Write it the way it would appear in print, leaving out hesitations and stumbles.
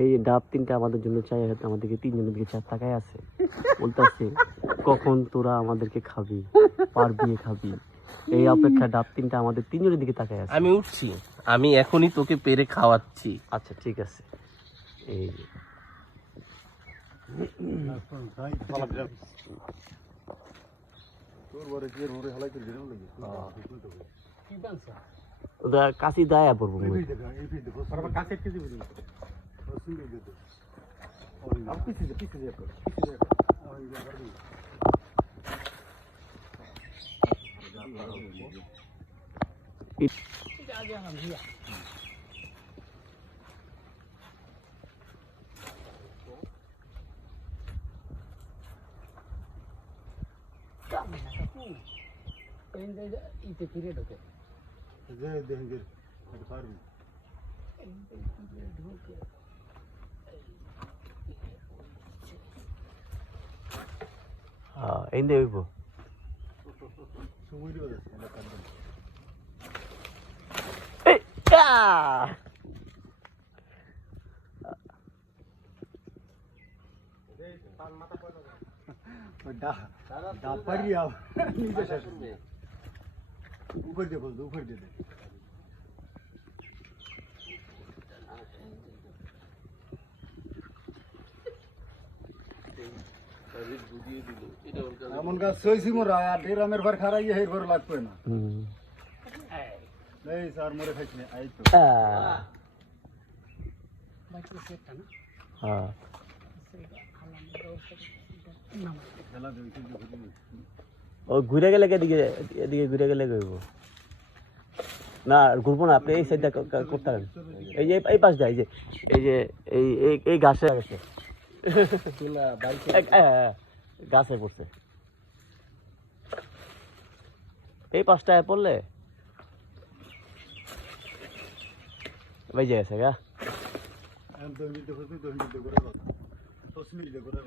এই ডাব তিনটা আমাদের জন্য চাই, হয়তো আমাদেরকে তিনজনের দিকে চার টাকায় আছে, বলতেছে কখন তোরা আমাদেরকে খাবি, পারবি খাবি। এই অপেক্ষা ডাব তিনটা আমাদের তিনজনের দিকে তাকায় আছে। আমি উঠছি, আমি এখনই তোকে পেরে খাওয়াচ্ছি। আচ্ছা ঠিক আছে। এই ওটা কাশি দায়া পড়বো। এই দেব ऊपर देखो ऊपर दे दे এমন গাছ সইছি মোরা আর ডেরামের ঘর খারাই এর ঘর লাগবে না এই স্যার মোরে খাইছ না আই তো বাইকে সেটটা না হ্যাঁ ও ঘুরে গেলে এদিকে এদিকে ঘুরে গেলে গইব না, ঘুরবো না, আপনি এই সাইডটা করতে পারেন। এই যে এই পাশটা, এই যে এই যে এই এই গাছে গেছে, গাছে পড়ছে, এই পাশটায় পড়লে বেজে গেছে গা।